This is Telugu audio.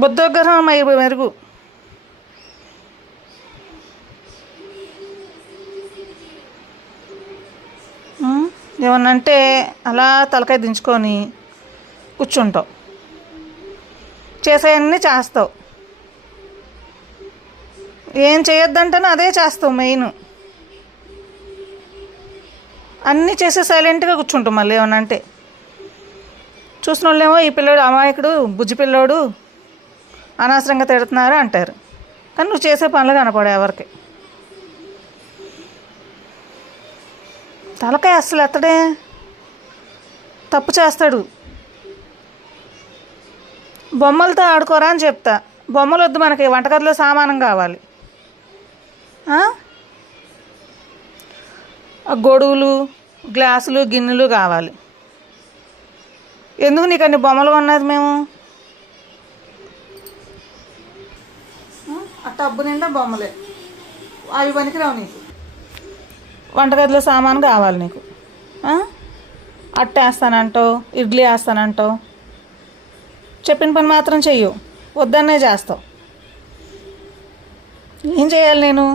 బుద్ధగ్రహం మెరుగు. ఏమన్నంటే అలా తలకాయ దించుకొని కూర్చుంటావు, చేసేవన్నీ చేస్తావు. ఏం చేయొద్దంటేనే అదే చేస్తావు. మెయిన్ అన్నీ చేసి సైలెంట్గా కూర్చుంటాం. మళ్ళీ ఏమన్నంటే చూసిన వాళ్ళేమో ఈ పిల్లోడు అమాయకుడు, బుజ్జి పిల్లోడు, అనవసరంగా తిడుతున్నారు అంటారు. కానీ నువ్వు చేసే పనులు కనపడే ఎవరికి. తలకాయ అసలు ఎత్తడే, తప్పు చేస్తాడు. బొమ్మలతో ఆడుకోరా అని చెప్తా. బొమ్మలు వద్దు, మనకి వంటగదిలో సామానం కావాలి. గొడుగులు, గ్లాసులు, గిన్నెలు కావాలి. ఎందుకు నీకు అన్ని బొమ్మలు కొన్నది మేము? ఆ టబ్బు నిండా బొమ్మలే, అవి పనికిరావు నీకు. వంటగదిలో సామాను కావాలి నీకు. అట్ట వేస్తానంటావు, ఇడ్లీ వేస్తానంటావు, చెప్పిన పని మాత్రం చెయ్యవు, వద్దన్నే చేస్తావు. ఏం చేయాలి నేను?